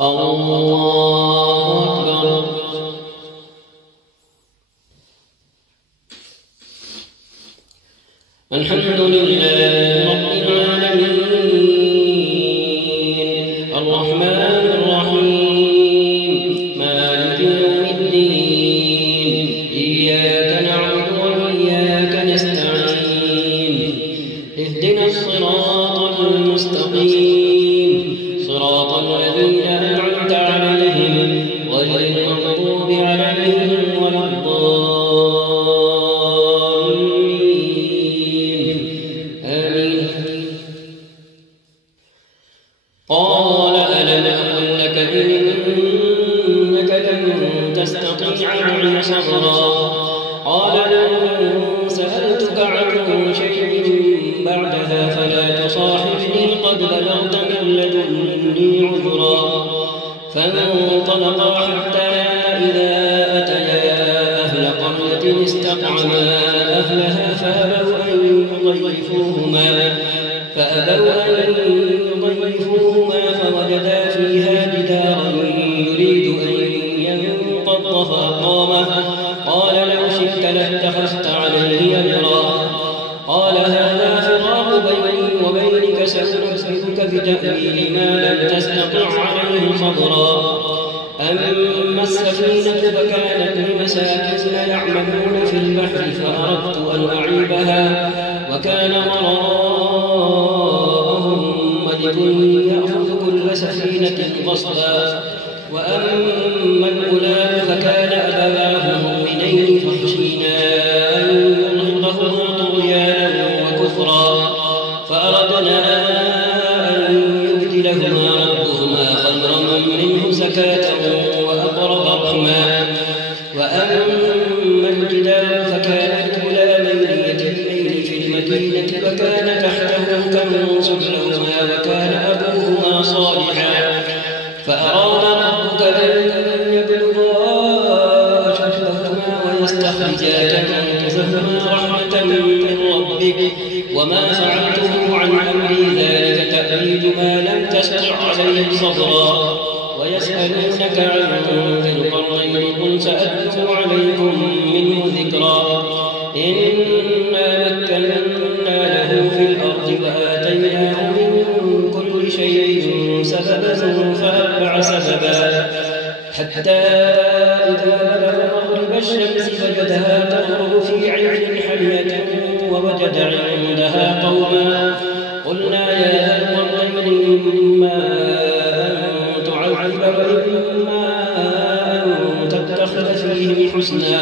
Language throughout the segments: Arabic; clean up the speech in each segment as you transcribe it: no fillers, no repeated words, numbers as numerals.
الله أكبر. الحمد لله رب العالمين الرحمن الرحيم مالك يوم الدين إياك نعبد وإياك نستعين اهدنا الصراط المستقيم صراط الذين أنعمت عليهم غير المغضوب عليهم ولا الضالين آمين. قال ألم أقل لك إنك لن تستطيع معي صبرا قال لن سألتك عن شيء بعدها فلا تصاحبني قد بلغت من لدني عذرا فانطلقا حتى إذا أتيا أهل قرية استطعما أهلها فأبوا أن يضيفوهما فوجدا فيها جدارا يريد أن ينقض فأقامه قال لو شئت لاتخذت عليه أجرا قال هذا فراق بيني وبينك سأنبئك بتأويل ما لم تستطع عليه صبرا أما السفينة فكانت لمساكين يعملون في البحر فأردت أن أعيبها وكان وراءهم ملك يأخذ كل سفينة غصبا وأما الغلام فكان أبواه مؤمنين فخشينا أن يرهقهما طغيانا وكفرا فأردنا أن يبدلهما ربهما خيرا منه زكاة وأقرب رحما وأما الجدار فكان لغلامين يتيمين في المدينة وكان تحته كنز لهما وكان أبوهما صالحا فأراد ربك أن يبلغا أشدهما ويستخرجا كنزهما رحمة من ربك وما فعلته عن أمري ذلك تأويل ما لم تستطع عليه صبرا ويسألونك عن ذي القرنين قل سأتلو عليكم منه ذكرا إنا مكنا له في الأرض وآتيناه من كل شيء سببا فأتبع سببا حتى إذا بلغ مغرب الشمس وجدها تغرب في عين حمية ووجد عندها قوما قلنا يا ذا القرنين إما أن تعذب وإما أن تتخذ فيهم حسنا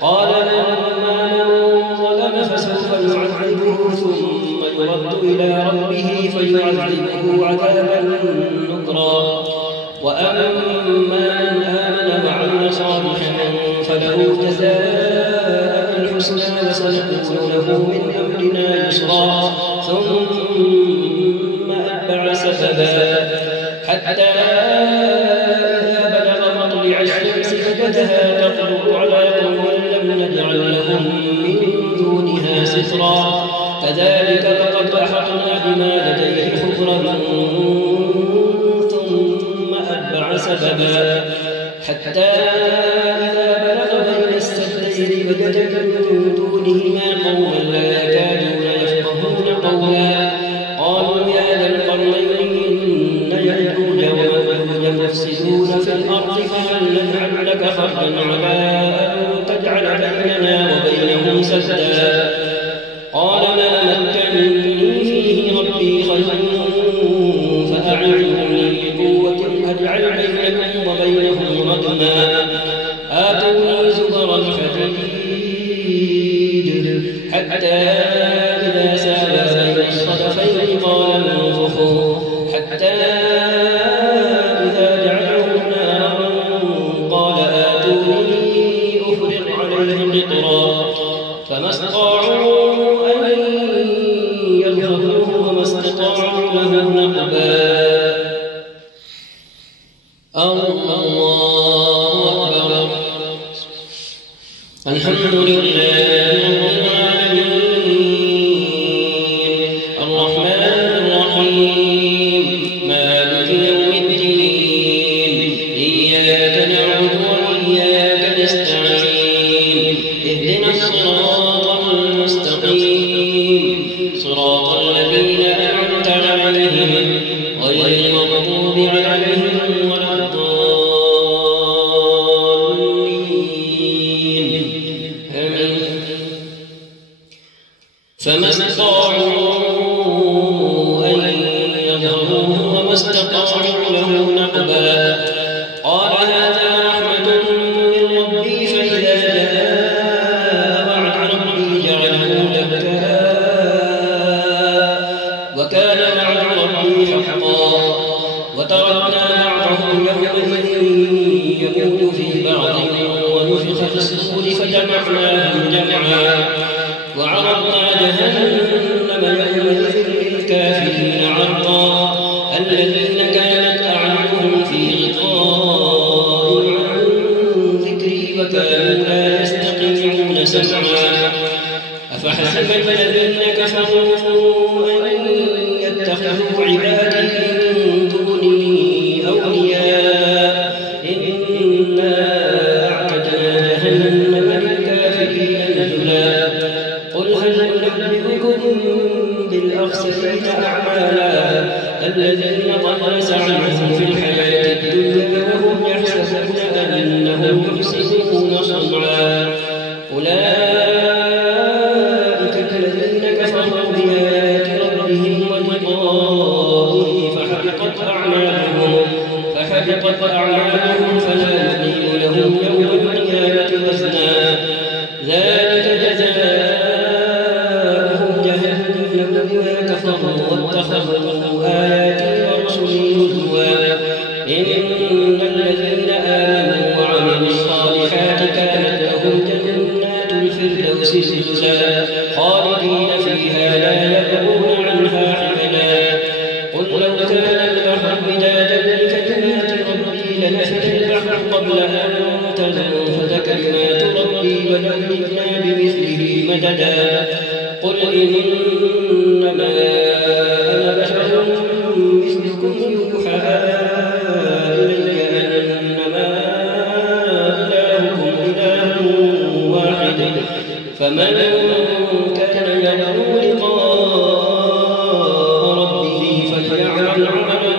قال أما من ظلم فسوف نعذبه ثم يرد إلى ربه فيعذبه عذابا نكرا وأما من آمن وعمل صالحا فله جزاء الحسنى وسنقول له من أمرنا يسرا ثم أتبع سببا حتى إذا بلغ مطلع الشمس وجدها تغرب على قوم لم نجعل لهم من دونها سترا كذلك فقد أحطنا بما لديه خبرا ثم أتبع سببا حتى إذا بلغ بين السدين وجد من دونهما قوما لا يكادون يفقهون قولا قالوا يا ذا القرنين إن يأجوج ومأجوج مفسدون في الأرض فهل نجعل لك خرجا على أن تجعل بيننا وبينهم سدا قال ما مكنني فيه ربي خير فأعينوني بقوة أجعل بينكم وبينهم ردما آتوني زبر الحديد حتى إذا ساوى بين الصدفين قال انفخوا حتى إذا جعله نارا قال آتوني أفرغ عليه قطرا فما استطاعوا أن يظهروه وما استطاعوا له نقبا الله أكبر. الحمد لله رب العالمين الرحمن الرحيم مالك يوم الدين عليهم ولا الضالين آمين. فما استطاعوا أن يظهروه وما استطاعوا له نقبا. قال هذا رحمة من ربي فإذا جاء وعد ربي جعله دكا وكان وعد ربي حقا. وتركنا بعضهم يومئذ يموت في بعض ونفخ في الصور فجمعناهم جمعا وعرضنا جهنم يومئذ للكافرين عرضا الذين كانت أعينهم في غطاء عن ذكري وكانوا لا يستطيعون سمعا. أفحسب الذين كفروا أن يتخذوا عبادي من دوني أولياء إنا أعتدنا جهنم للكافرين نزلا. قل هل ننبئكم بالأخسرين أعمالا الذين ضل سعيهم في الحياة الدنيا وهم يحسبون أنهم يحسنون صنعا. أولئك الذين كفروا بآيات ربهم ولقائه فحبطت أعمالهم فلا نقيم لهم يوم القيامة وزنا. ذلك جزاؤهم جهنم بما كفروا واتخذوا آياتي ورسلي هزوا. إن الذين آمنوا وعملوا الصالحات كانت لهم جنات الفردوس نزلا خالدين فيها لا يبغون عنها حولا. قل لو كان البحر مدادا لكلمات ربي لنفد البحر قبل أن تنفد كلمات ربي ولو جئنا بمثله مددا. قل إنما أنا بشر مثلكم يوحى إلي أنما إلهكم إله واحد فمن كان يرجو لقاء ربه فليعمل عملا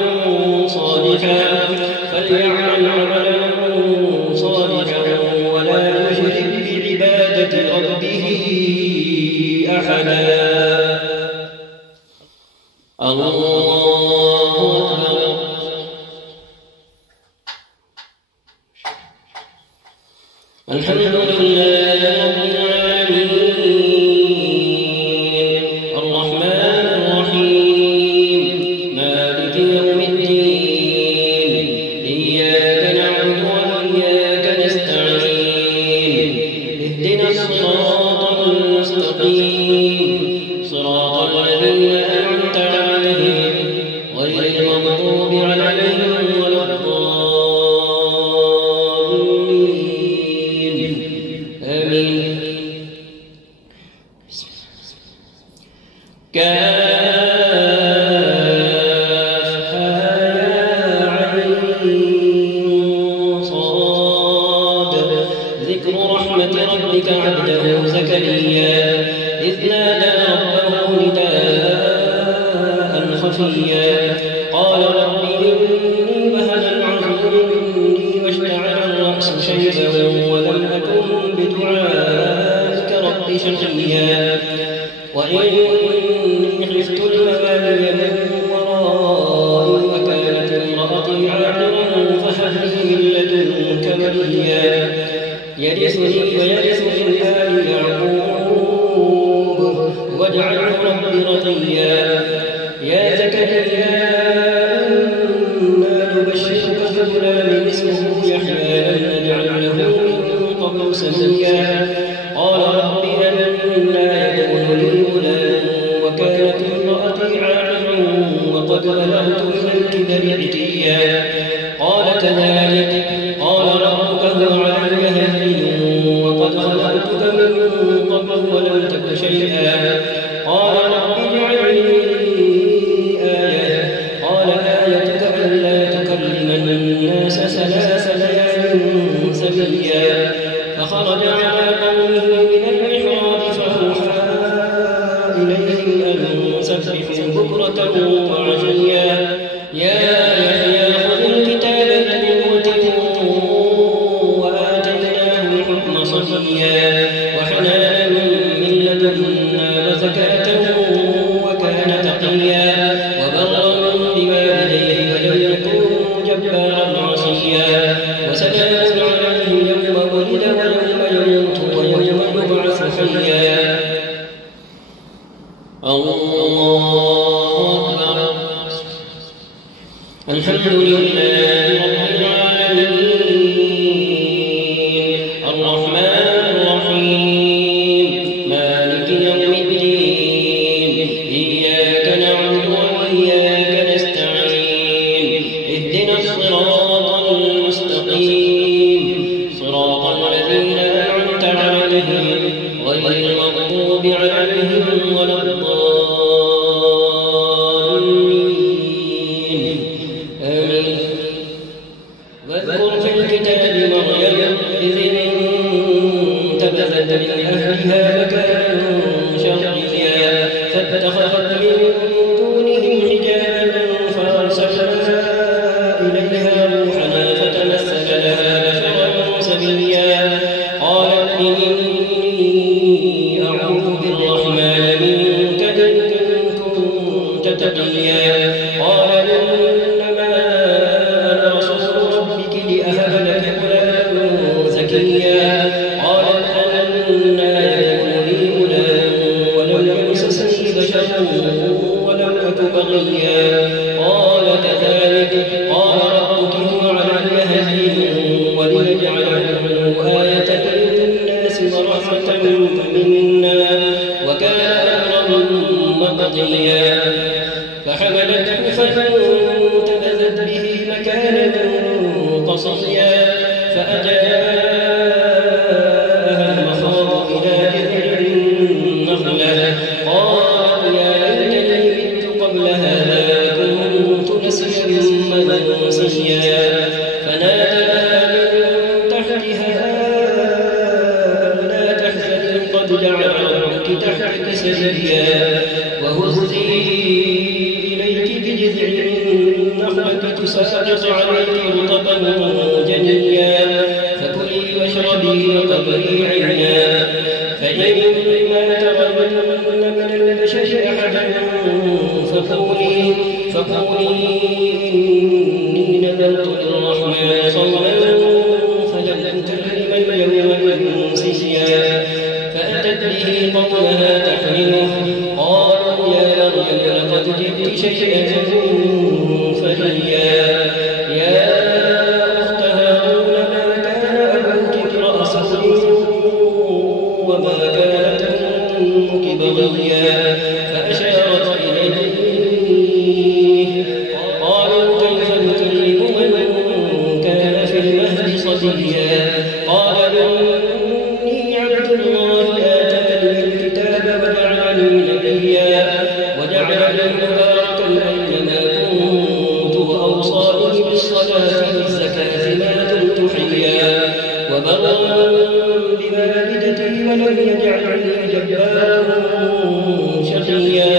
صالحا ولا يشرك بعبادة ربه أحدا. الله أكبر. الحمد لله رب العالمين الرحمن الرحيم مالك يوم الدين إياك نعبد وإياك نستعين اهدنا الصراط المستقيم صراط الذين أنعمت عليهم غير المغضوب عليهم ولا الضالين آمين. كافها يا عين صاد ذكر رحمة ربك عبده زكريا إذ نادى ربه نداء خفيا قال رب إني وهن العظم مني واشتعل الرأس شيبا ولم أكن بدعائك رب شقيا وإني خفت الموالي من ورائي وكانت امرأتي عاقرا فهب لي من لدنك وليا يرثني ويرث من آل يعقوب واجعله رب رضيا. يا زكريا إنا نبشرك بغلام اسمه يحيى لم نجعل له من قبل سميا قال رب أنى يكون لي غلام وكانت امرأتي عاقرا وقد بلغت من الكبر عتيا قال كذلك قال ربك هو علي هين وقد خلقتك من قبل ولم تك شيئا قال رب اجعل لي آية قال آيتك ألا تكلم الناس 3 ليال سويا فخرج على قومه من المحراب فأوحى إليهم أن سبحوا بكرة وعشيا يا يحيى وسلام عليه يوم ولد ويوم يموت ويوم يبعث حيا. الله أكبر. الحمد لله رب العالمين الرحمن الرحيم مالك يوم الدين إياك نعبد وإياك نستعين اهدنا الصراط المستقيم صراط الذين أنعمت عليهم غير المغضوب عليهم ولا الضالين آمين. واذكر في الكتاب مريم إذ انتبذت من أهلها مكانا شرقيا فاتخذت من دونهم حجابا فأرسلنا إليها روحنا فتمثل لها بشرا سويا قالت إني أعوذ بالرحمن منك إن كنت تقيا قال إنما أنا رسول ربك لأهب لك غلاما زكيا قالت أنى يكون لي غلام ولم يمسسني بشر ولم أك بغيا قال كذلك قال ربك هو علي هين وليجعله آية للناس ورحمة منا وكان أمرا مقضيا فحملته فانتبذت به مكانا قصيا فأجاءها المخاض إلى جذع النخلة قال يا ليتني مت قبل هذا كنت نسيا منسيا فناداها من تحتها ألا تحزني قد جعل ربك تحتك سريا وهزي إليك بجذع النخلة تساقط عليك رطبا جنيا فكلي واشربي وقري عينا فإما ترين من البشر أحدا فقولي إني نذرت للرحمن صوما فلن أكلم اليوم إنسيا فأتت به قومها تحمله قالوا يا مريم لقد جئت شيئا فريا يا أخت هارون ما كان أبوك امرأ سوء وما كانت أمك بغيا فأشارت إليه قالوا كيف نكلم من كان في المهد صبيا قال إني عبد الله آتاني الكتاب وجعلني نبيا وجعلني مباركا أينما كنت وأوصاني بالصلاة والزكاة ما دمت حيا وبرا بوالدتي ولم يجعلني جبارا شقيا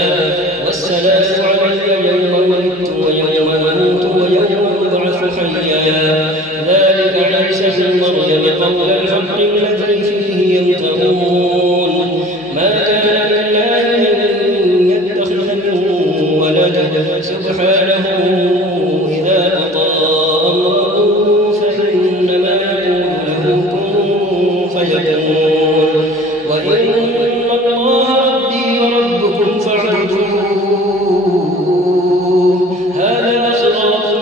والسلام علي يوم ولدت ويوم أموت ويوم أبعث حيا ذلك عيسى ابن مريم قول الحق الذي فيه يمترون ما كان لله أن يتخذ من ولد سبحانه إذا قضى أمرا فإنما يقول له كن فيكون وإن الله ربي وربكم فاعبدوه هذا صراط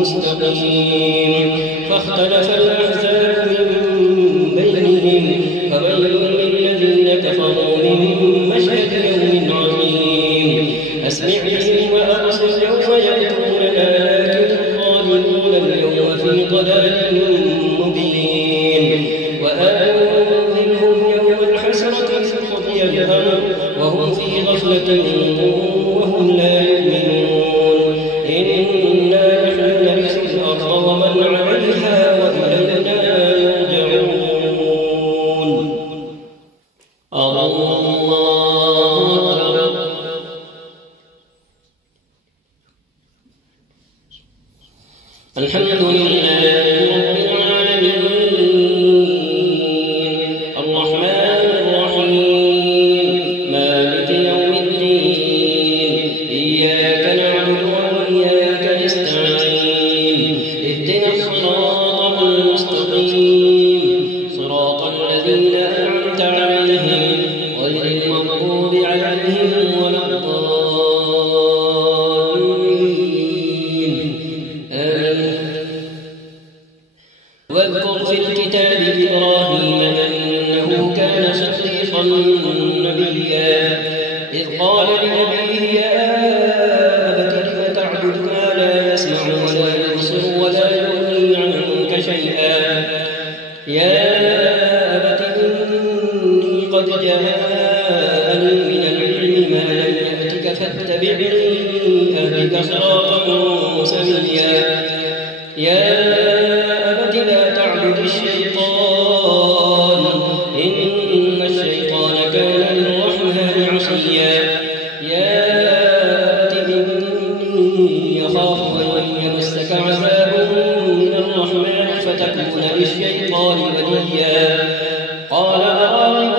مستقيم فاختلف الأحزاب من بينهم فويل للذين كفروا من مشهد يوم عظيم أسمع بهم وأبصر يوم يأتوننا لكن الظالمون اليوم في ضلال مبين وأنذرهم يوم الحسرة إذ قضي الأمر وهم في غفلة وهم لا يؤمنون إنا نحن نرث الأرض ومن عليها وإلينا يرجعون. الله أكبر. الحمد لله رب العالمين الرحمن الرحيم مالك يوم الدين إياك نعبد وإياك نستعين اهدنا واذكر في الكتاب إبراهيم إنه كان صديقا نبيا إذ قال لأبيه يا أبت لم تعبد ما لا يسمع ولا يبصر ولا يغني عنك شيئا يا أبت إني قد جاءني من العلم ما لم يأتك فاتبعني أهدك صراطا سويا يا أبت لا تعبد الشيطان إن الشيطان كان للرحمن عصيا يا أبت إني يخاف أن يمسك عذاب من الرحمن فتكون للشيطان وليا قال أراغب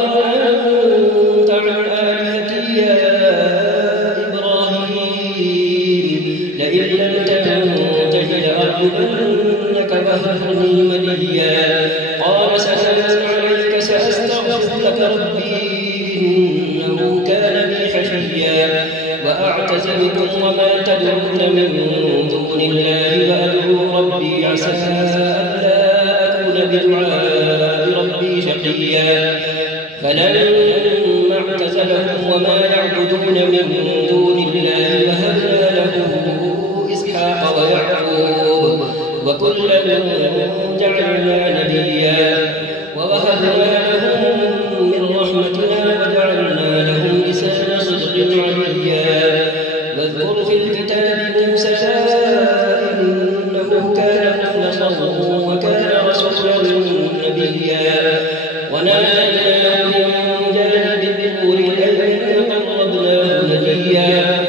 أنت عن آلهتي يا إبراهيم لئن لم تنته لأرجمنك فاهجرني مليا قال سلام عليك سأستغفر لك ربي إنه كان بي حفيا وأعتزلكم وما تدعون من دون الله وأدعو ربي عسى ألا أكون بدعاء ربي شقيا فلما اعتزلهم وما يعبدون من دون الله وهبنا له إسحاق ويعقوب وكلا جعلنا نبيا ووهبنا لهم من رحمتنا وجعلنا لهم لسان صدق عليا واذكر في الكتاب موسى إنه كان مخلصا وكان رسولا نبيا وناديناه من جانب الطور الأيمن وقربناه نجيا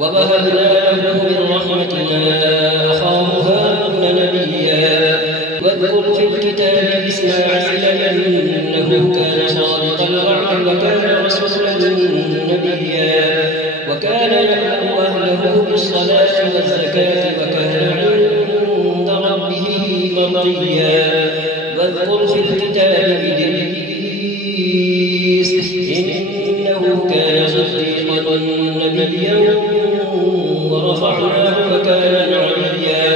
ووهبنا له من رحمتنا أخاه هارون نبيا واذكر في الكتاب إسماعيل إنه كان صادق الوعد وكان رسولا نبيا وكان يأمر أهله بالصلاة والزكاة وكان عند ربه مرضيا واذكر في الكتاب إدريس إنه كان صديقا نبيا ورفعناه مكانا عليا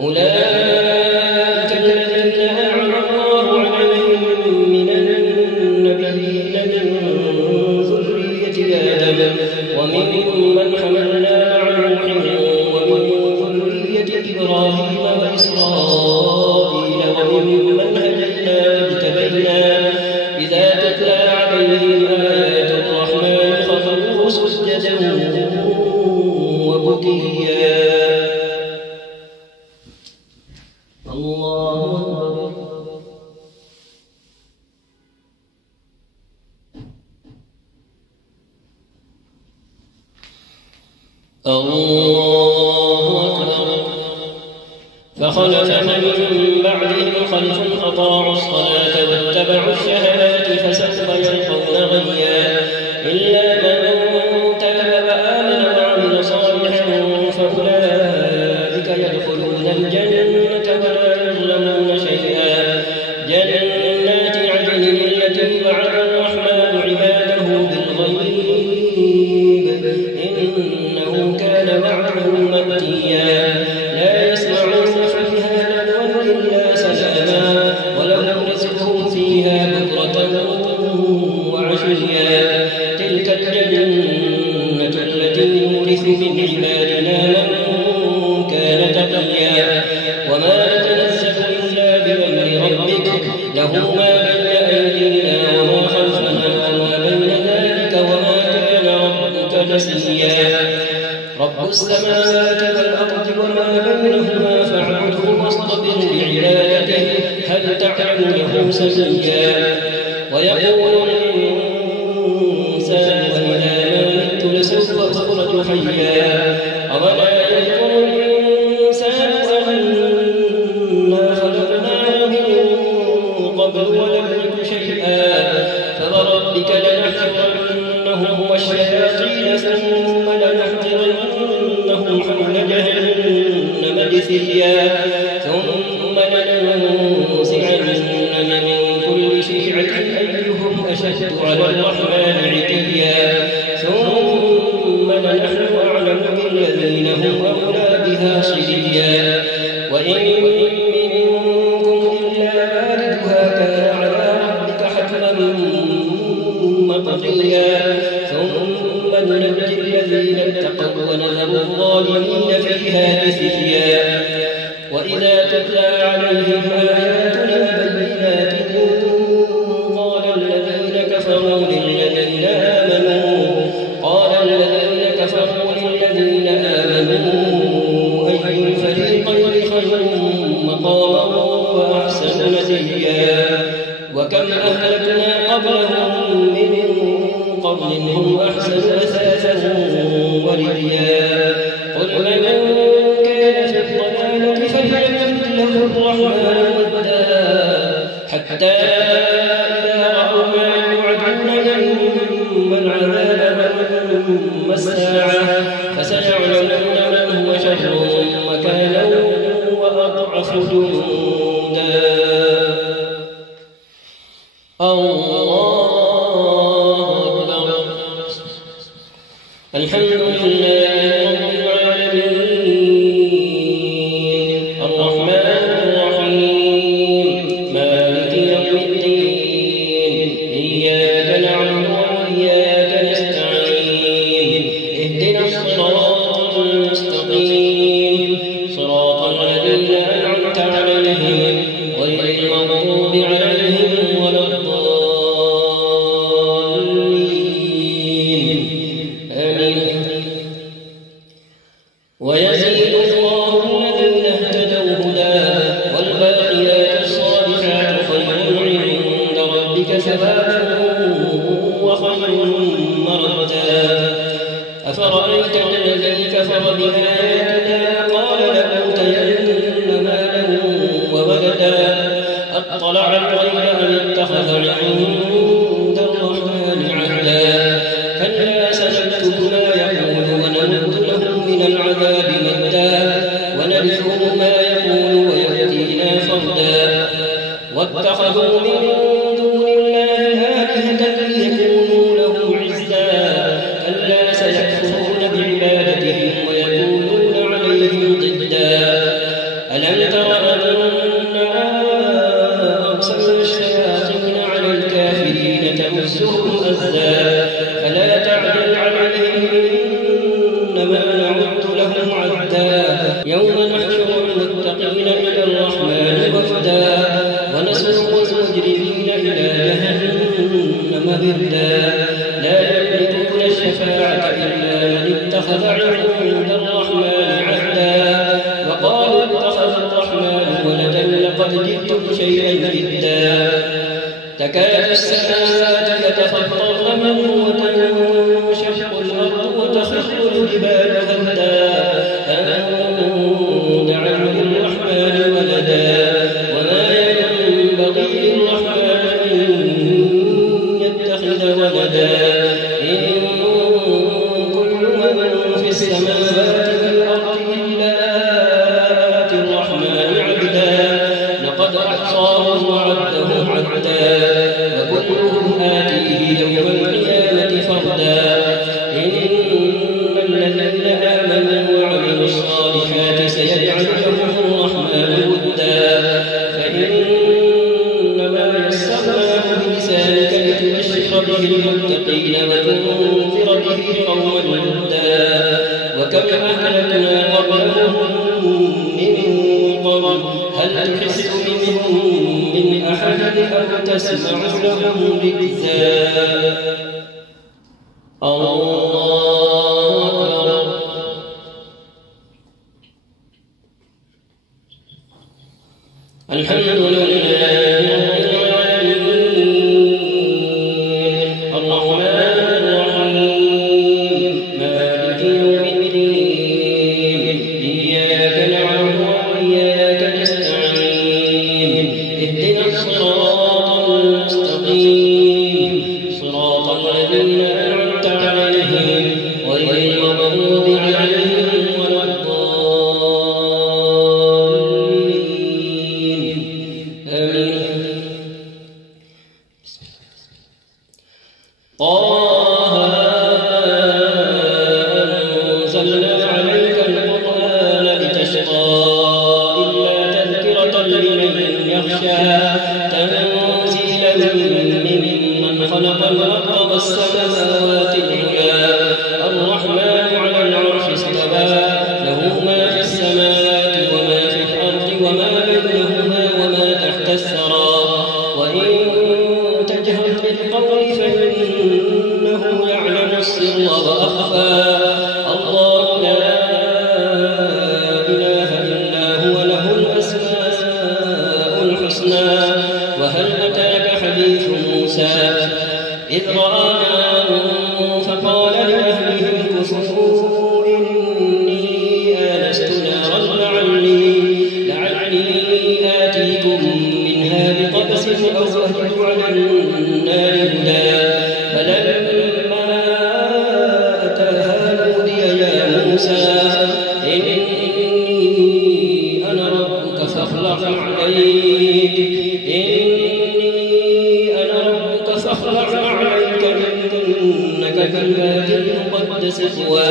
أولئك الذين أنعم الله عليهم من النبيين من ذرية آدم وممن حملنا مع نوح ومن ذرية إبراهيم وإسرائيل وممن هدينا واجتبينا إذا تتلى عليهم آيات الرحمن خروا سجدا وبكيا الله أكبر فخلف من بعدهم خلف أطاعوا الصلاة واتبعوا الشهوات فسوف يلقون غيا إلا من تاب وآمن وعمل صالحا فأولئك يدخلون الجنة ولا يظلمون شيئا جنات عدن التي وعد الرحمن عباده بالغيب إنه كان وعده مأتيا لا يسمعون فيها لغوا إلا سلاما ولهم رزقهم فيها بكرة وعشيا تلك الجنة التي نورث من عبادنا من كان تقيا وما نتنزل إلا بأمر ربك له ما بين أيدينا وما خلفنا وما بين ذلك وما كان ربك نسيا رب السماوات والأرض وما بينهما فاعبده واصطبر لعبادته هل تعلم له سميا ويقول الإنسان وإذا ما مت لسوف أخرج حيا أولا يذكر الإنسان أنا خلقناه من قبل ولم يك شيئا فوربك لنحشرنهم والشياطين ثم لنحضرنهم حول جهنم جثيا ثم لننزعن من كل شيعة أيهم أشد على الرحمن عتيا ثم لنحن أعلم بالذين هم أولى بها صليا وإن منكم تتلى عليهم آياتنا بينات قال الذين كفروا للذين آمنوا أي الفريقين خير مقاما وأحسن نديا وكم أهلكنا قبلهم من قرن هم أحسن أثاثا ورئيا قل من كان في الضلالة فليمدد له الرحمن مدا حتى إذا رأوا ما يوعدون إما العذاب وإما الساعة فسيعلمون من هو شر مكانا وأضعف جندا. الله أكبر. الحمد لله رب العالمين الرحمن الرحيم مالك يوم الدين إياك نعبد وإياك نستعين اهدنا الصراط المستقيم صراط الذين أنعمت عليهم غير المغضوب عليهم ولا الضالين آمين. ويزيد الله الذين اهتدوا هدى والباقيات الصالحات خير عند ربك ثوابا وخير مردا. أفرأيت الذي كفر بآياتنا قال لأوتين مالا وولدا أطلع الغيب أم اتخذ عند الرحمن عهدا كلا سنكتب ما يقول ونمد له من العذاب مدا ونرثه ما يقول ويأتينا فردا. واتخذوا من دون الله آلهة ليكونوا لهم عزا كلا سيكفرون بعبادتهم ويكونون عليهم ضدا. ألم تر أنا أرسلنا الشياطين على الكافرين تمسهم أزا فلا تعجل عليهم إنما نعد لهم عدا يوم نحشر المتقين إلى الرحمن وفدا ونسوق المجرمين إلى جهنم بردا لا يملكون الشفاعة إلا من اتخذ عند الرحمن عهدا وقالوا اتخذ الرحمن ولدا لقد جئتم شيئا إدا تكاد السماوات يتفطرن منه وتنشق الأرض وتخر الجبال هدا أن دعوا للرحمن ولدا وما ينبغي للرحمن أن يتخذ ولدا إن كل من في السماوات والأرض إلا آتي الرحمن عبدا لقد أحصاهم وعدهم عدا وكلهم آتيه يوم القيامة فردا. إن الذين آمنوا وعملوا الصالحات سيجعل لهم الرحمن ودا فإنما يسرناه بلسانك لتبشر به المتقين وتنذر به قوما لدا وكم أهلكنا قبلهم من قرن هل تحس منهم من أحد أو تسمع لهم ركزا. الله أكبر. الحمد لله رب العالمين الرحمن الرحيم مالك يوم الدين إياك نعبد وإياك نستعين اهدنا الصراط المستقيم صراط الذين أنعمت عليهم غير المغضوب عليهم ولا الضالين آمين. فاخلع عليك إني أنا ربك فاخلع عليك إنك بالوادي المقدس طوى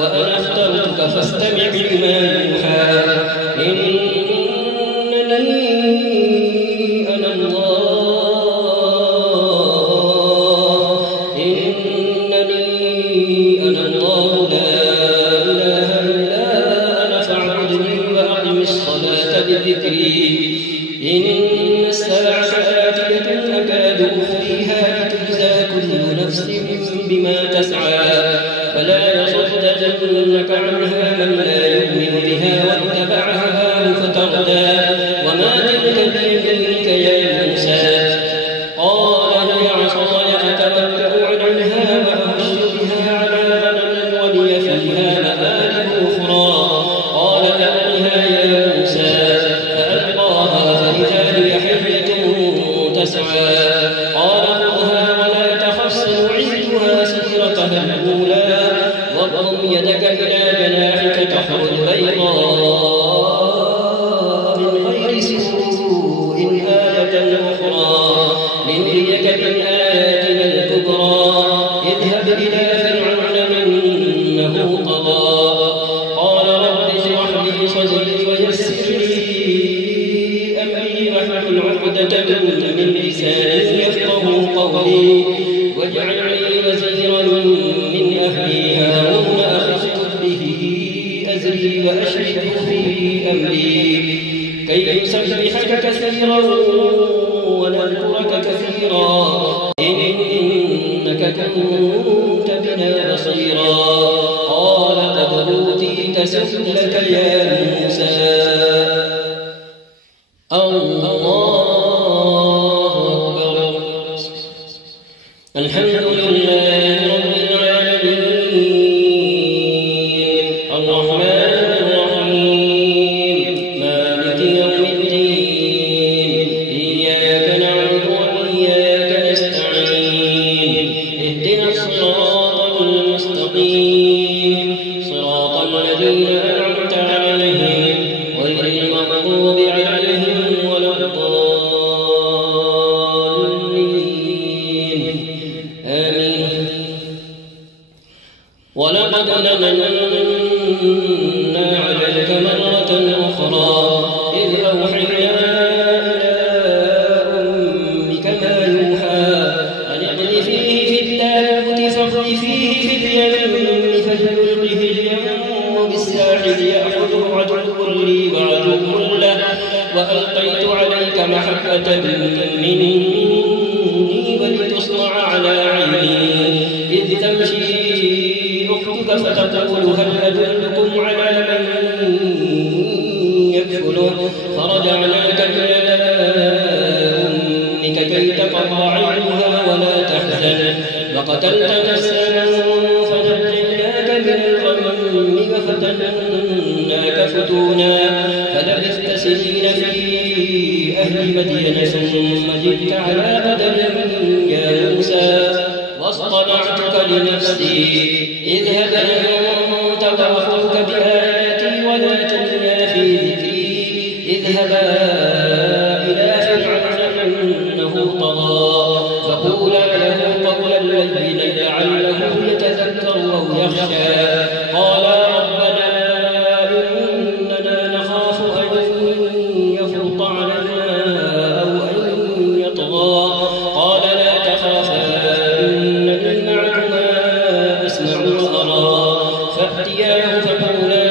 وأنا اخترتك فاستمع لما يوحى إن الساعة آتية أكاد أخفيها لتجزى كل نفس بما تسعى فلا يصدنك عنها من لا يؤمن بها واتبع هواه فتردى وما تلك بيمينك يا موسى قال هي عصاي أتوكأ عليها وأهش بها على غنم ولي فيها مآرب أخرى قال ألقها يا موسى تسعى قال خذها ولا تخف سنعيدها سيرتها الأولى واضم يدك إلى جناحك تخرج بيضاء من غير سوء آية أخرى لنريك من آياتنا الكبرى اذهب إلى فرعون إنه طغى قال رب اشرح لي صدري ويسر لي أمري واحلل عقدة من لساني يفقهوا قولي واجعل لي وزيرا من أهلي هارون أخي به أزري وأشركه في أمري كي نسبحك كثيرا ونذكرك كثيرا إنك كنت بنا بصيرا قال قد أوتيت سؤلك يا موسى الحمد لله رب العالمين الرحمن الرحيم مالك يوم الدين إياك نعبد وإياك نستعين اهدنا الصراط المستقيم صراط الذين أنعمت عليهم غير المغضوب عليهم ولا الضالين ولقد مننا عليك مرة أخرى إذ أوحينا إلى أمك ما يوحى أن اقذفيه في التابوت فاقذفيه في اليم فليلقه اليم بالساحل يأخذه عدو لي وعدو له وألقيت عليك محبة مني ولتصنع على عيني إذ تمشي فتقول هل أدلكم على من يكفله فرجعناك إلى أمك كي تقر عينها ولا تحزن وقتلت نفسا فنجيناك من الغم وفتناك فتونا فلبثت سنين في أهل مدين ثم جئت على قدر يا موسى واصطنعتك لنفسي اذهب أنت وأخوك بآياتي ولا تنيا في ذكري اذهبا إلى فرعون إنه طغى فقولا له قولا لينا لعله يتذكر أو يخشى قالا ربنا إننا نخاف أن يفرط علينا أو أن يطغى قال لا تخافا إنني معكما أسمع وأرى فأتياه فقولا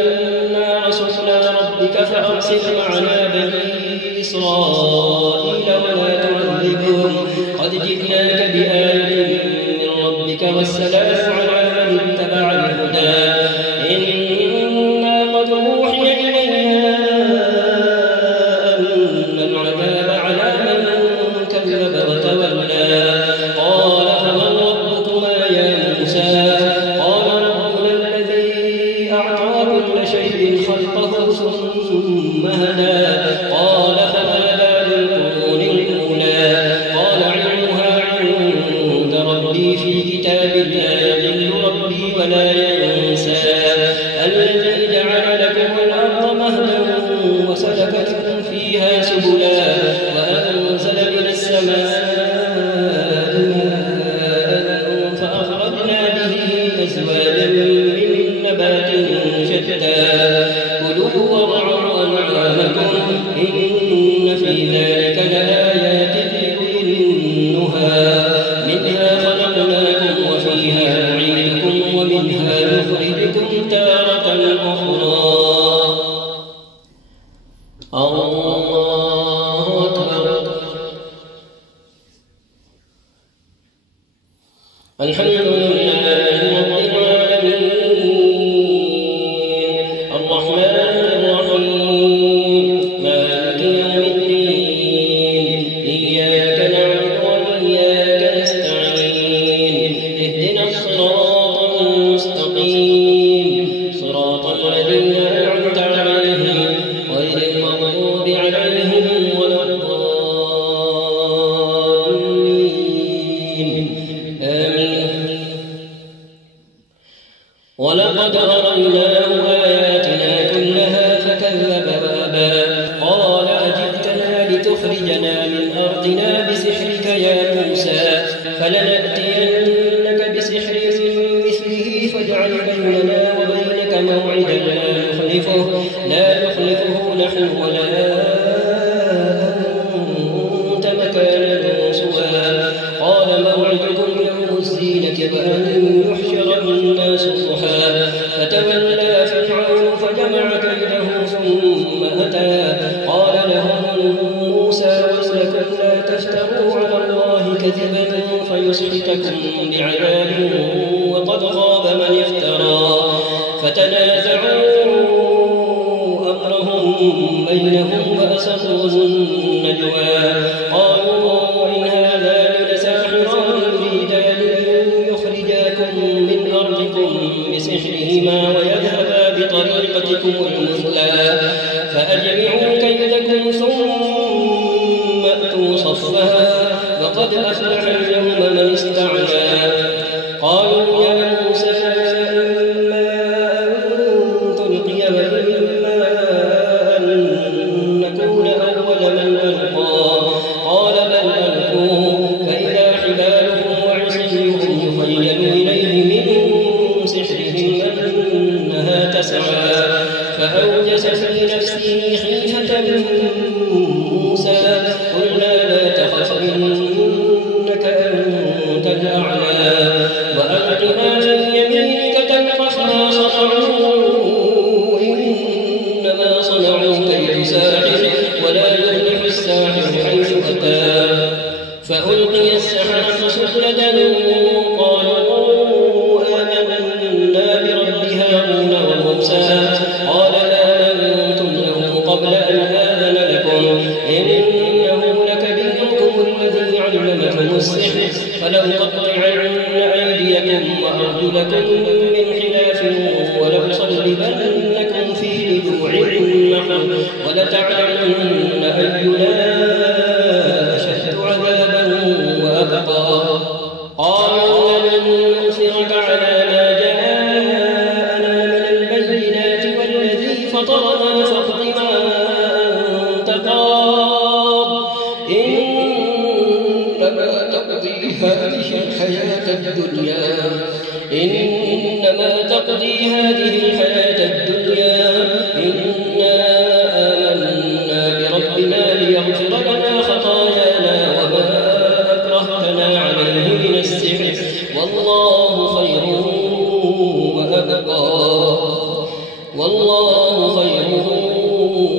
إنا رسولا ربك فأرسل معنا بني إسرائيل ولا تعذبهم قد جئناك بآية من ربك والسلام على من اتبع الهدى إنا قد أوحي إلينا أن العذاب على من كذب وتولى قال فمن ربكما يا موسى قال ربنا الذي أعطى كل شيء خلقه ثم هدى قال فما بال القرون الأولى قال علمها عند ربي في كتاب لا يضل ربي ولا ينسى الذي جعل لكم الأرض مهدا وسلك الله أكبر. الحمد لله رب العالمين الرحمن الرحيم مالك يوم الدين إياك نعبد وإياك نستعين اهدنا الصراط المستقيم صراط الذين أنعمت عليهم غير المغضوب عليهم ولا الضالين آمين. ولقد أريناه آياتنا كلها فكذب وأبى قال أجئتنا لتخرجنا من أرضنا بسحرك يا موسى فلنأتينك بسحر مثله فاجعل بيننا وبينك موعدا لا نخلفه نحن ولا أنت مكانا سوى قال موعدكم يوم الزينة وأن يحشر الناس ضحى فتولى فرعون فجمع كيده ثم أتى قال لهم موسى ويلكم لا تفتروا على الله كذبا فيسحتكم بعذاب وقد خاب من افترى فتنازعوا أمرهم بينهم وأسروا النجوى قالوا إن هذان لساحران يريدان أن يخرجاكم من أرضكم بسحرهما ويذهبا بطريقتكم المثلى فأجمعوا كيدكم ثم أتوا صفا وقد أفلح اليوم من استعلى قالوا يا موسى إما أن تلقي وإما أن نكون أول من ألقى قال بل ألقوا فإذا حبالهم وعصيهم يخيل إليه من سحرهم أنها تسعى فأوجس في نفسه خيفة موسى قلنا لا تخف إنك أنت الأعلى وألق ما في يمينك تلقف ما صنعوا إنما صنعوا كيد ساحر ولا يفلح الساحر حيث أتى فألقي السحرة سجدا قالوا آمنا برب هارون وموسى قال آمنتم له قبل أن آذن لكم إنه لكبيركم الذي علمكم السحر فلأقطعن أيديكم وأرجلكم من خلاف ولأصلبنكم في جذوع النخل ولتعلمن أينا أشد عذابا وأبقى قالوا لن نؤثرك على ما جاءنا من البينات والذي فطرنا فاقض ما أنت قاض إنما تقضي هذه الحياة الدنيا إنا آمنا بربنا ليغفر لنا خطايانا وما أكرهتنا عليه من السحر والله خير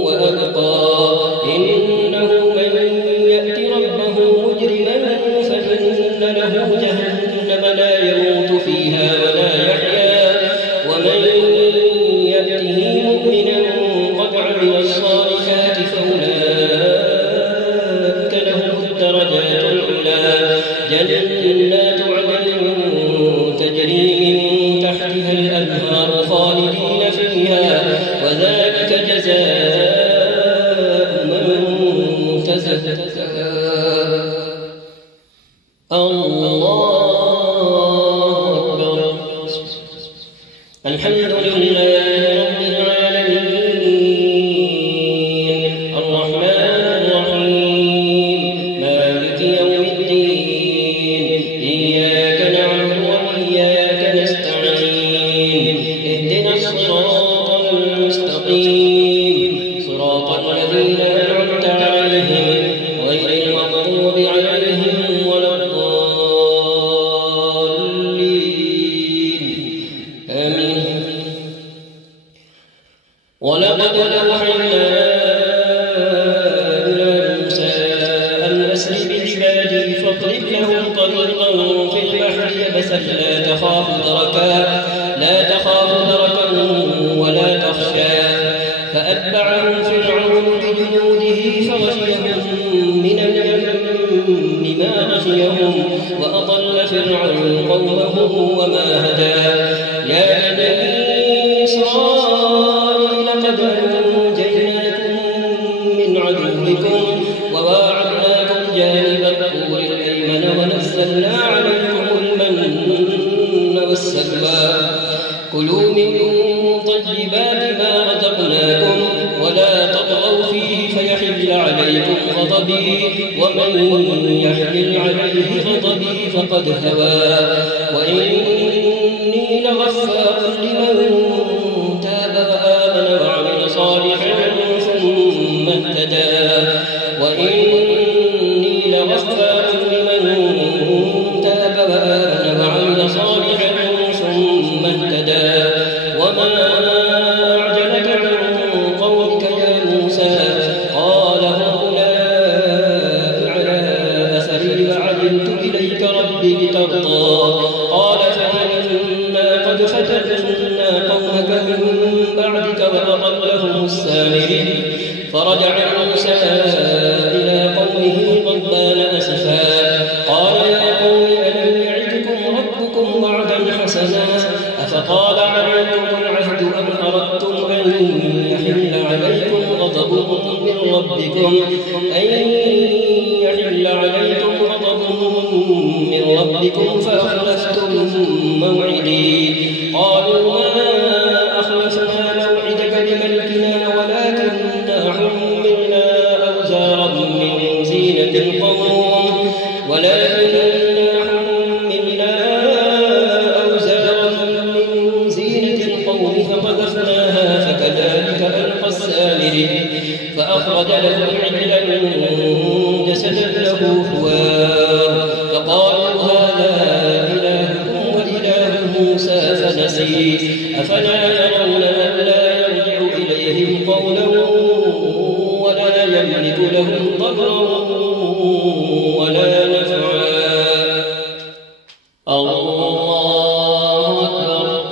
وأبقى إنه من يأت ربه مجرما فإن له جهنم لا يموت فيها ولا يحيا ومن يأته مؤمنا قد عمل الصالحات فأولئك لهم الدرجات العلى جنات عدن تجري من تحتها الأنهار خالدين فيها وذلك جزاء من تزكى الله أكبر. الحمد لله رب العالمين الرحمن الرحيم مالك يوم الدين إياك نعبد وإياك نستعين اهدنا الصراط المستقيم صراط الذين أنعمت عليهم غير المغضوب عليهم ولا الضالين آمين. ولقد أوحينا فرعون بجنوده فغشيهم من اليم ما غشيهم وأضل فرعون قومه وما هدى يا بني إسرائيل قد أنجيناكم من عدوكم وواعدناكم جانب الطور الأيمن ونزلنا عليكم المن والسلوى كلوا من طيبات ما رزقناكم ولا تطغوا فيه فيحل عليكم غضبي ومن يحمل عليه غضبي فقد هوى وإني لغفار لمن تاب وآمن وعمل صالحا ثم اهتدى وإني لغفار لمن تاب وآمن وعمل صالحا ثم اهتدى وما أعجلك عن قومك يا موسى قال هؤلاء على أثري وعجلت إليك ربي لترضى قال فإنا قد فتنا قومك من بعدك وأضلهم السامري فرجع موسى إلى قومه غضبان أسفا قال يا قوم ألم يعدكم ربكم وعدا حسنا أفطال عليكم العهد أم أردتم أن يحل عليكم غضب من ربكم فأخلفتم موعدي قالوا ما أخلفنا موعدك بملكنا ولكننا حملنا أوزارا من زينة القوم فقذفناها فكذلك ألقى السامري فأخرج لهم عجلا جسدا له خوار فقالوا هذا إلهكم وإله موسى فنسي أفلا يرون ألا يرجع إليهم قولا ولا يملك لهم ضرا ولا نفعا الله أكبر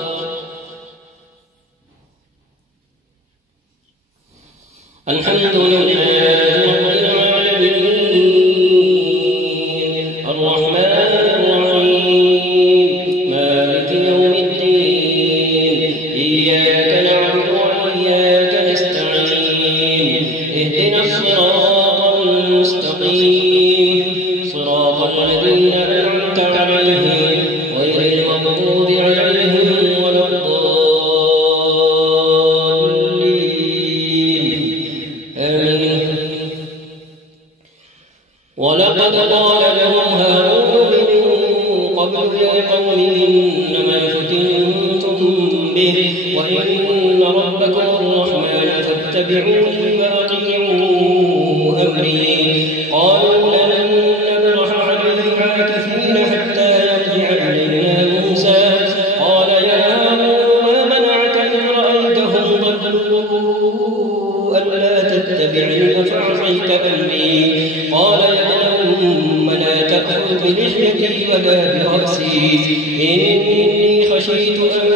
الحمد لله رب العالمين الرحمن الرحيم مالك يوم الدين إياك نعبد وإياك نستعين اهدنا الصراط المستقيم صراط الذين أنعمت عليهم غير المغضوب عليهم ولا الضالين آمين ولقد قال لهم هارون من قبل يا قوم إنما فتنتم به وإن ربكم الرحمن فاتبعوني وأطيعوا أمري قالوا لن نبرح عليه عاكفين حتى يرجع إلينا موسى قال يا هارون ما منعك إذ رأيتهم ضلوا ألا تتبعني أفعصيت أمري قال يا أم لا تأخذ بلحيتي ولا برأسي إني خشيت أن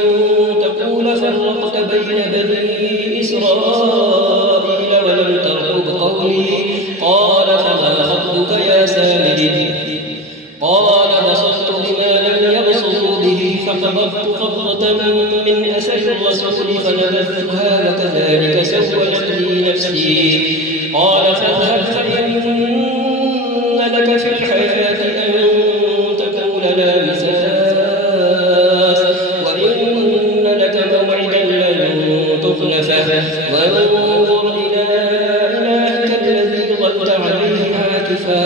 تقول فرقت بين بني إسرائيل ولم ترقب قولي قال فما خطبك يا سامري قال بصرت بما لم يبصروا به فقبضت قبضة من أثر الرسول فنبذتها وكذلك سولت لي نفسي قال فاذهب فإن لك في الحياة أن تقول لا مساس وإن لك موعدا لن تخلفه وانظر إلى إلهك الذي ظلت عليه عاكفا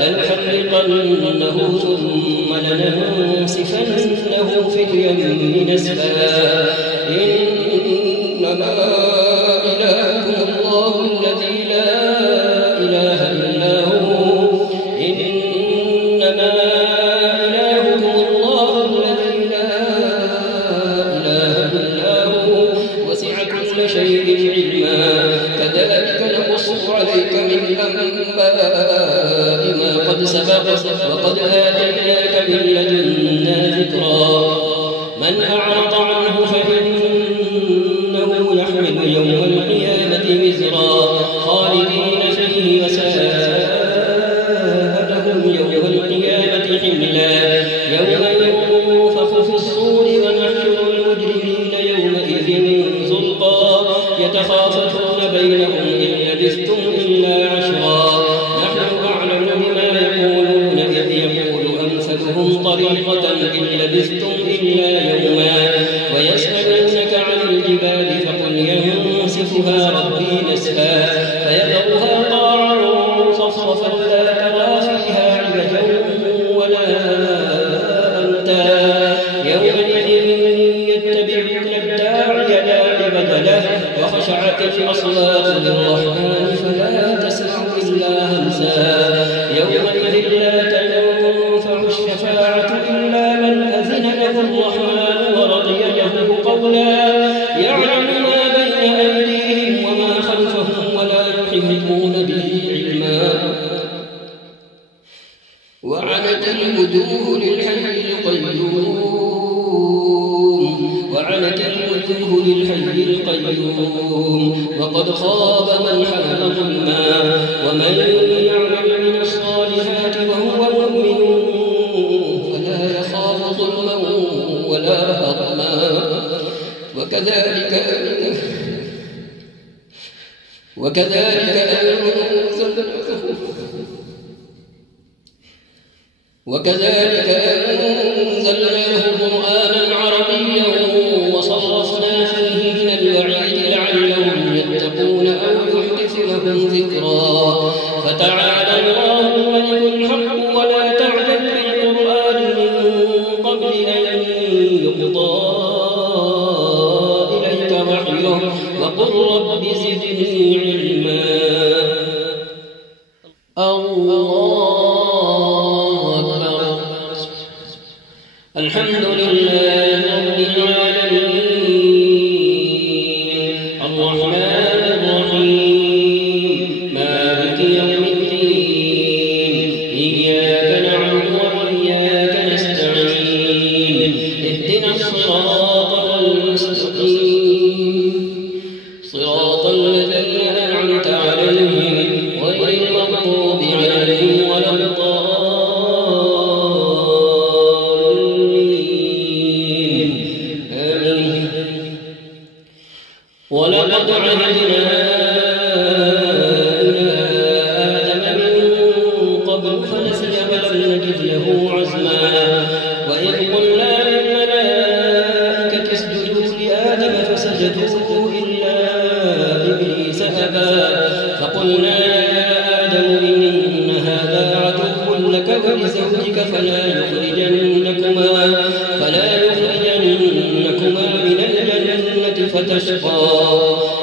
لنحرقنه ثم لننسفنه في اليم نسفا إنما إلهكم الله الذي لا إله إلا هو إنما إلهكم الله الذي لا إله إلا هو وسع كل شيء علما كذلك نقص عليك من أنباء ما قد سبق وقد آتيناك من لدنا ذكرا من أعرض عنه فإنه يحمل يوم القيامة وزرا لبثتم إلا عشرا نحن أعلم بما يقولون إذ يقول أمثلهم طريقة إن لبثتم إلا يوما ويسألونك عن الجبال فقل ينسفها ربي نسفا فيذرها قاعا صفصفا لا ترى فيها عوجا ولا أمتا يومئذ يتبعون الداعي لا عوج له وخشعت الأصوات للرحمن فلا تسمع إلا همسا يومئذ لا تنفع الشفاعة إلا من أذن له الرحمن ورضي له قولا يعلم ما بين أيديهم وما خلفهم ولا يحيطون به علما وعنت الوجوه للحي القيوم وقد خاب من حمل ظلما ومن يعمل من الصالحات وهو مؤمن فلا يخاف ظلما ولا هضما وكذلك أنزلناه قرآنا عربيا وصرفنا فيه من الوعيد لعلهم يتقون أو يحدث لهم ذكرا فتعالى الله الملك الحق ولا تعجل بالقرآن من قبل أن يقضى إليك وحيه وقل رب زدني علما الحمد لله رب العالمين الرحمن الرحيم مالك يوم الدين إياك نعبد وإياك نستعين اهدنا الصراط المستقيم صراط الذين أنعمت عليهم غير المغضوب عليهم ولا الضالين ولقد عهدنا إلى آدم من قبل فنسي ولم نجد له عزما وإذ قلنا للملائكة اسجدوا لآدم فسجدوا إلا إبليس أبى فقلنا يا آدم إن هذا عدو لك ولزوجك فلا يخرجنكما من الجنة فتشقى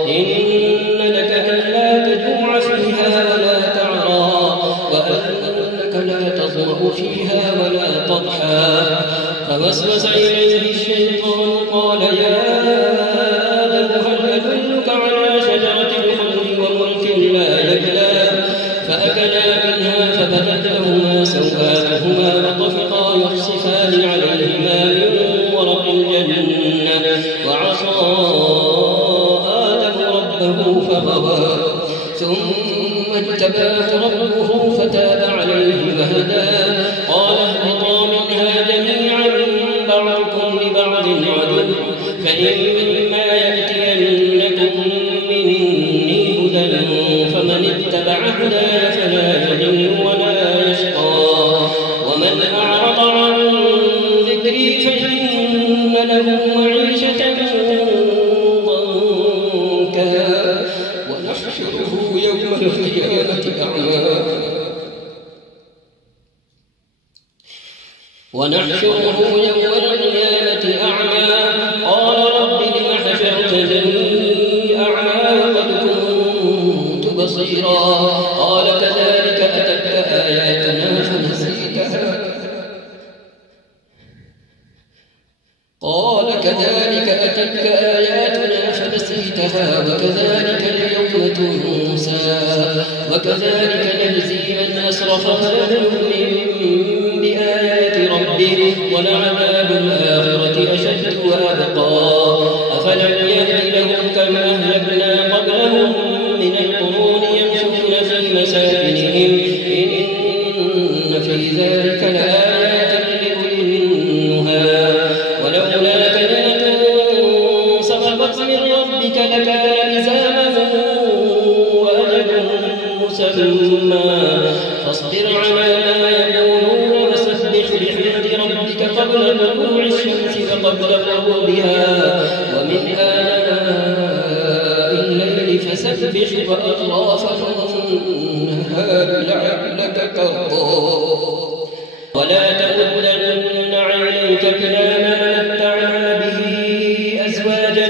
إن لك ألا تجوع فيها ولا تعرى وأنك لا تظمأ فيها ولا تضحى فوسوس إليه الشيطان قال يا آدم هل أدلك على شجرة الخلد وملك لا يبلى فأكلا منها فبدت لهما سوآتهما وطفقا يخصفان عليهما من ورق الجنة وعصى آدم ربه فغوى ثم اجتباه ربه فتاب عليه وهدى قال اهبطا منها جميعا بعضكم لبعض عدو فإما يأتينكم مني هدى فمن اتبع هداي فلا يضل ولا يشقى ومن أعرض عن ذكري فإن له معيشة ضنكا ونحشره يوم القيامة أعمى قال رب لم حشرتني أعمى وقد كنت بصيرا قال كذلك أتتك آياتنا فنسيتها وكذلك اليوم تنسى وكذلك نجزي من أسرف ولم يؤمن بآيات ربه ولعذاب الآخرة أشد وأبقى أفلم يهد لهم كما أهلكنا قبلهم من القرون يمشون في مساكنهم إن في ذلك لآيات لأولي النهى ولولا كلمة سبقت من ربك لكان لزاما وأجل مسمى فاصبر على ما يقولون وسبح بحمد ربك قبل طلوع الشمس وقبل غروبها ومن آلاء الليل فسبح وأطراف النهار لعلك ترضى ولا تمدن عينيك إلى ما متعنا به أزواجا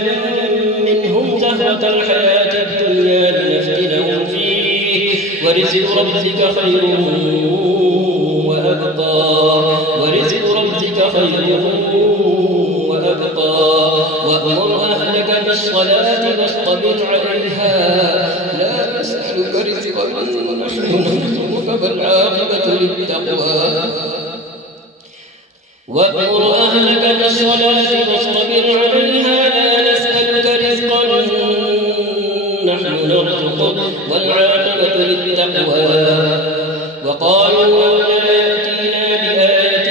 منهم زهرة الحياة الدنيا لنفتنهم فيه ورزق ربك خير وأبقى وأمر أهلك بالصلاة واصطبر عليها لا نسألك رزقا نحن نرزقك والعاقبة للتقوى وأمر أهلك بالصلاة واصطبر عليها لا نسألك رزقا نحن نرزقك والعاقبة للتقوى وقالوا ربنا يأتينا بآية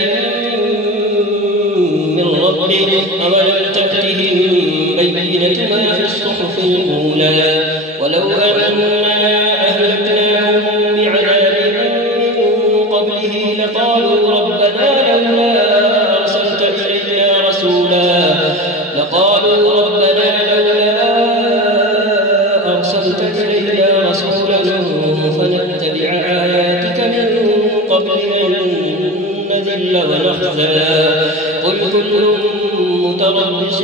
من ربه أولم تأتهم بينة ما في الصحف الأولى ولو أنا أهلكناهم بعذاب من قبله لقالوا ربنا لولا أرسلت إلينا رسولا فنتبع آياتك من قبل أن نذل ونخزى قل كل متربص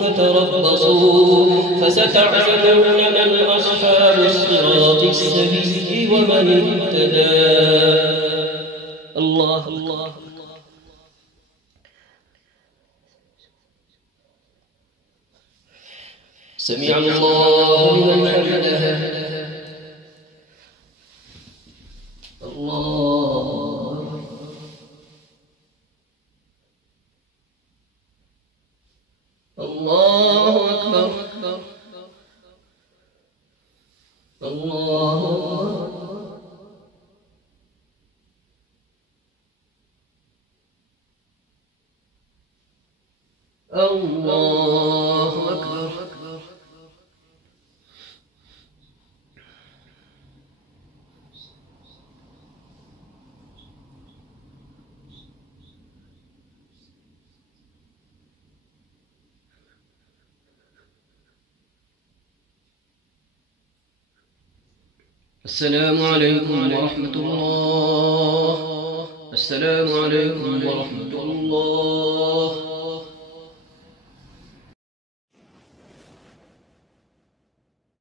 فتربصوا فستعلمون من أصحاب الصراط السبيل ومن اهتدى. الله الله سمع الله لمن حمده. الله الله أكبر. الله الله أكبر. السلام عليكم ورحمة الله. السلام عليكم ورحمة الله.